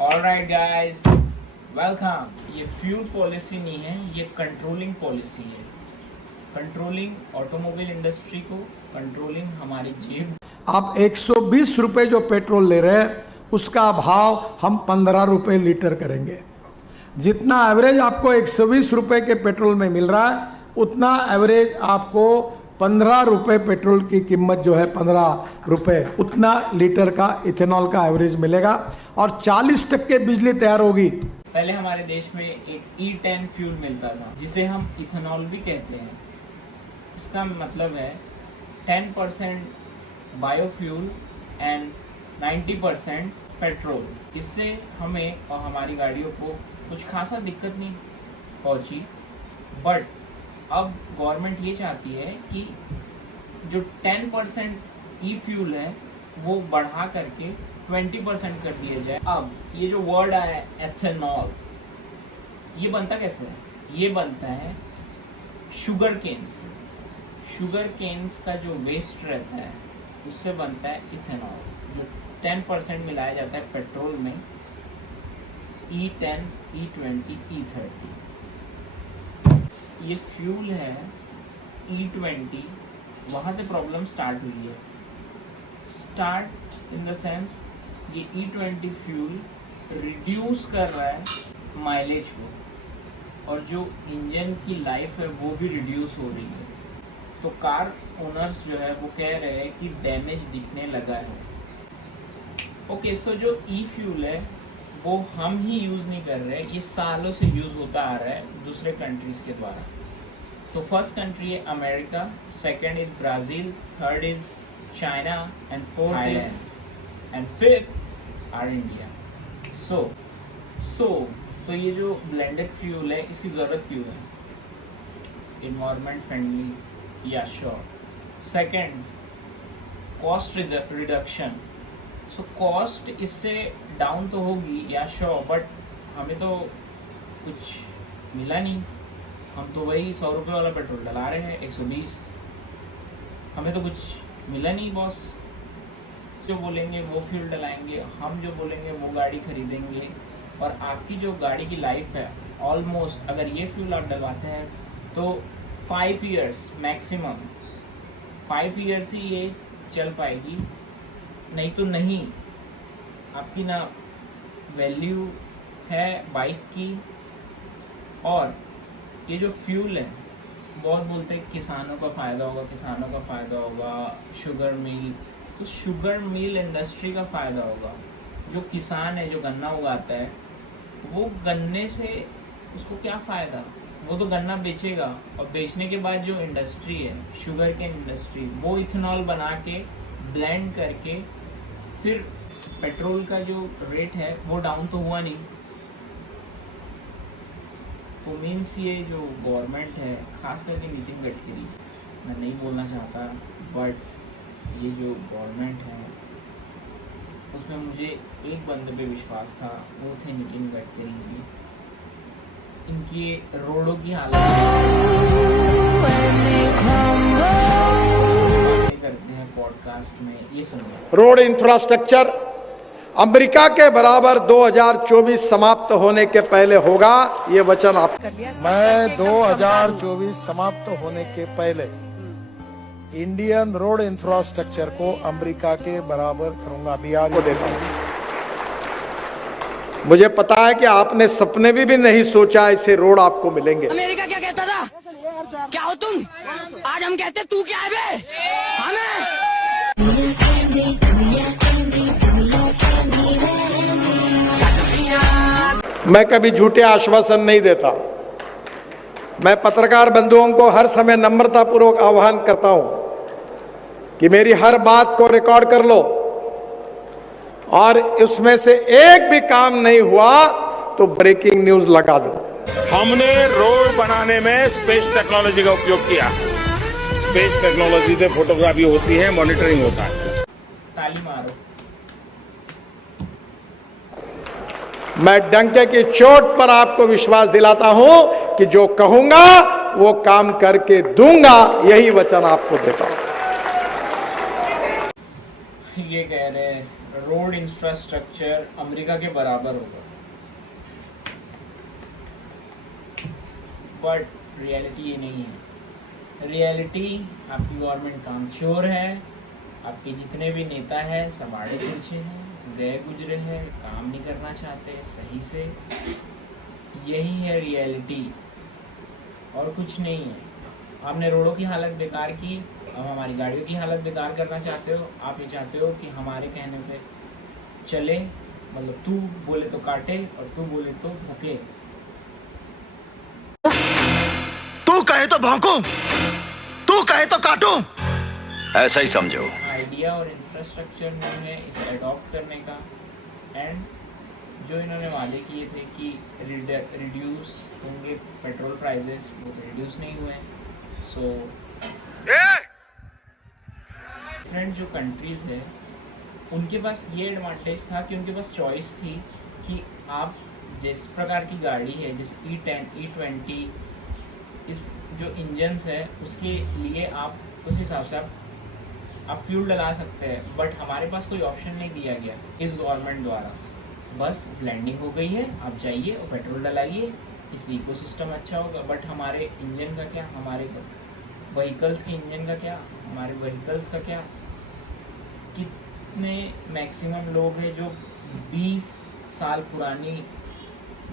Alright guys, welcome. ये fuel policy नहीं है, ये कंट्रोलिंग पॉलिसी है। कंट्रोलिंग ऑटोमोबाइल इंडस्ट्री को, कंट्रोलिंग हमारी जेब। आप 120 रुपए जो पेट्रोल ले रहे हैं उसका भाव हम 15 रुपए लीटर करेंगे। जितना एवरेज आपको 120 रुपए के पेट्रोल में मिल रहा है उतना एवरेज आपको 15 रुपए पेट्रोल की कीमत जो है 15 रुपए उतना लीटर का इथेनॉल का एवरेज मिलेगा और 40% बिजली तैयार होगी। पहले हमारे देश में एक E10 फ्यूल मिलता था जिसे हम इथेनॉल भी कहते हैं। इसका मतलब है 10% बायोफ्यूल एंड 90% पेट्रोल। इससे हमें और हमारी गाड़ियों को कुछ खासा दिक्कत नहीं पहुंची, बट अब गवर्नमेंट ये चाहती है कि जो 10% ई फ्यूल है वो बढ़ा करके 20% कर दिया जाए। अब ये जो वर्ड आया एथेनॉल, ये बनता कैसे है? ये बनता है शुगर केन से। शुगर केन्स का जो वेस्ट रहता है उससे बनता है इथेनॉल, जो 10% मिलाया जाता है पेट्रोल में। E10, E20, E30 ये फ्यूल है। E20 वहाँ से प्रॉब्लम स्टार्ट हुई है। स्टार्ट इन द सेंस ये E20 फ्यूल रिड्यूस कर रहा है माइलेज को, और जो इंजन की लाइफ है वो भी रिड्यूस हो रही है। तो कार ओनर्स जो है वो कह रहे हैं कि डैमेज दिखने लगा है। ओके, सो जो ई फ्यूल है वो हम ही यूज़ नहीं कर रहे, ये सालों से यूज़ होता आ रहा है दूसरे कंट्रीज़ के द्वारा। तो फर्स्ट कंट्री है America, second is Brazil, third is China and fourth is and fifth R India. तो ये जो ब्लेंडेड फ्यूल है इसकी ज़रूरत क्यों है? इन्वायरमेंट फ्रेंडली, या sure. Second, cost reduction. So cost इससे डाउन तो होगी, या श्योर, बट हमें तो कुछ मिला नहीं। हम तो वही 100 रुपये वाला पेट्रोल डला रहे हैं, 120। हमें तो कुछ मिला नहीं बॉस। जो बोलेंगे वो फ्यूल डलाएंगे, हम जो बोलेंगे वो गाड़ी खरीदेंगे। और आपकी जो गाड़ी की लाइफ है ऑलमोस्ट, अगर ये फ्यूल आप डलवाते हैं तो 5 ईयर्स मैक्सिमम, 5 ईयर्स ही ये चल पाएगी, नहीं तो नहीं। आपकी ना वैल्यू है बाइक की। और ये जो फ्यूल है, बहुत बोलते हैं किसानों का फ़ायदा होगा, किसानों का फ़ायदा होगा, शुगर मिल। तो शुगर मिल इंडस्ट्री का फ़ायदा होगा। जो किसान है, जो गन्ना उगाता है, वो गन्ने से उसको क्या फ़ायदा? वो तो गन्ना बेचेगा, और बेचने के बाद जो इंडस्ट्री है, शुगर के इंडस्ट्री, वो इथेनॉल बना के ब्लेंड करके फिर पेट्रोल का जो रेट है वो डाउन तो हुआ नहीं। तो मीन्स ये जो गवर्नमेंट है, खास करके नितिन गडकरी, मैं नहीं बोलना चाहता, बट ये जो गवर्नमेंट है उसमें मुझे एक बंदे पे विश्वास था, वो थे नितिन गडकरी जी। इनकी रोडों की हालत करते हैं पॉडकास्ट में, ये सुनिए। रोड इंफ्रास्ट्रक्चर अमेरिका के बराबर 2024 समाप्त होने के पहले होगा, ये वचन आप। मैं 2024 समाप्त होने के पहले इंडियन रोड इंफ्रास्ट्रक्चर को अमेरिका के बराबर करूंगा, बिहार को देता हूं। मुझे पता है कि आपने सपने में भी नहीं सोचा ऐसे रोड आपको मिलेंगे। अमेरिका क्या कहता था? क्या हो तुम? आज हम कहते तू क्या है बे? हमें मैं कभी झूठे आश्वासन नहीं देता। मैं पत्रकार बंधुओं को हर समय नम्रतापूर्वक आह्वान करता हूं कि मेरी हर बात को रिकॉर्ड कर लो, और उसमें से एक भी काम नहीं हुआ तो ब्रेकिंग न्यूज लगा दो। हमने रोड बनाने में स्पेस टेक्नोलॉजी का उपयोग किया। स्पेस टेक्नोलॉजी से फोटोग्राफी होती है, मॉनिटरिंग होता है। ताली मारो। मैं डंके की चोट पर आपको विश्वास दिलाता हूं कि जो कहूंगा वो काम करके दूंगा, यही वचन आपको देता हूं। ये कह रहे रोड रोड इंफ्रास्ट्रक्चर अमेरिका के बराबर होगा, बट रियलिटी ये नहीं है। रियलिटी आपकी गवर्नमेंट कामचोर है, आपके जितने भी नेता हैं सब आड़े तिरछे हैं, गए गुजरे हैं, काम नहीं करना चाहते सही से। यही है रियलिटी और कुछ नहीं है। आपने रोडों की हालत बेकार की, अब हमारी गाड़ियों की हालत बेकार करना चाहते हो। आप ये चाहते हो कि हमारे कहने पे चले, मतलब तू बोले तो काटे और तू बोले तो भूके। तू कहे तो भौंकूं, तू कहे तो काटूं, ऐसा ही समझो। आइडिया और इंफ्रास्ट्रक्चर नहीं है इसे अडॉप्ट करने का। एंड जो इन्होंने वादे किए थे कि रिड्यूस होंगे पेट्रोल प्राइजेस, वो तो रिड्यूस नहीं हुए। सो डिफरेंट जो कंट्रीज़ है उनके पास ये एडवांटेज था कि उनके पास चॉइस थी कि आप जिस प्रकार की गाड़ी है, जैसे E10, E20, इस जो इंजन्स है उसके लिए आप उस हिसाब से आप फ्यूल डला सकते हैं। बट हमारे पास कोई ऑप्शन नहीं दिया गया इस गवर्नमेंट द्वारा। बस ब्लेंडिंग हो गई है, आप जाइए और पेट्रोल डलाइए, इस इकोसिस्टम अच्छा होगा। बट हमारे इंजन का क्या, हमारे व्हीकल्स के इंजन का क्या, हमारे व्हीकल्स का क्या। कितने मैक्सिमम लोग हैं जो 20 साल पुरानी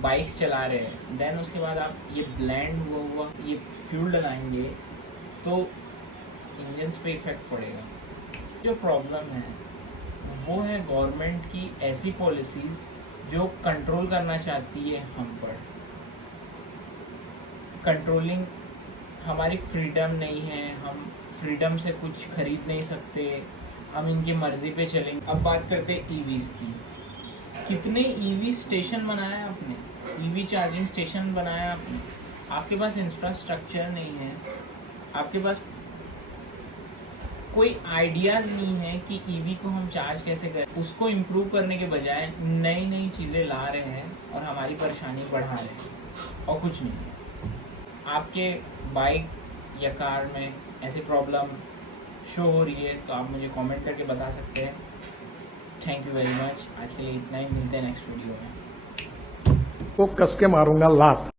बाइक्स चला रहे हैं, देन उसके बाद आप ये ब्लेंड हुआ ये फ्यूल डलाएंगे तो इंजन्स पे इफ़ेक्ट पड़ेगा। जो प्रॉब्लम है वो है गवर्नमेंट की ऐसी पॉलिसीज़ जो कंट्रोल करना चाहती है हम पर। कंट्रोलिंग हमारी फ्रीडम नहीं है, हम फ्रीडम से कुछ खरीद नहीं सकते, हम इनकी मर्ज़ी पे चलेंगे। अब बात करते हैं ईवीज़ की। कितने ईवी स्टेशन बनाया आपने, ईवी चार्जिंग स्टेशन बनाया आपने। आपके पास इंफ्रास्ट्रक्चर नहीं है, आपके पास कोई आइडियाज़ नहीं है कि ईवी को हम चार्ज कैसे करें। उसको इम्प्रूव करने के बजाय नई नई चीज़ें ला रहे हैं और हमारी परेशानी बढ़ा रहे हैं और कुछ नहीं। आपके बाइक या कार में ऐसी प्रॉब्लम शो हो रही है तो आप मुझे कमेंट करके बता सकते हैं। Thank you very much. आज के लिए इतना ही, मिलते हैं नेक्स्ट वीडियो में। वो कस के मारूंगा लात।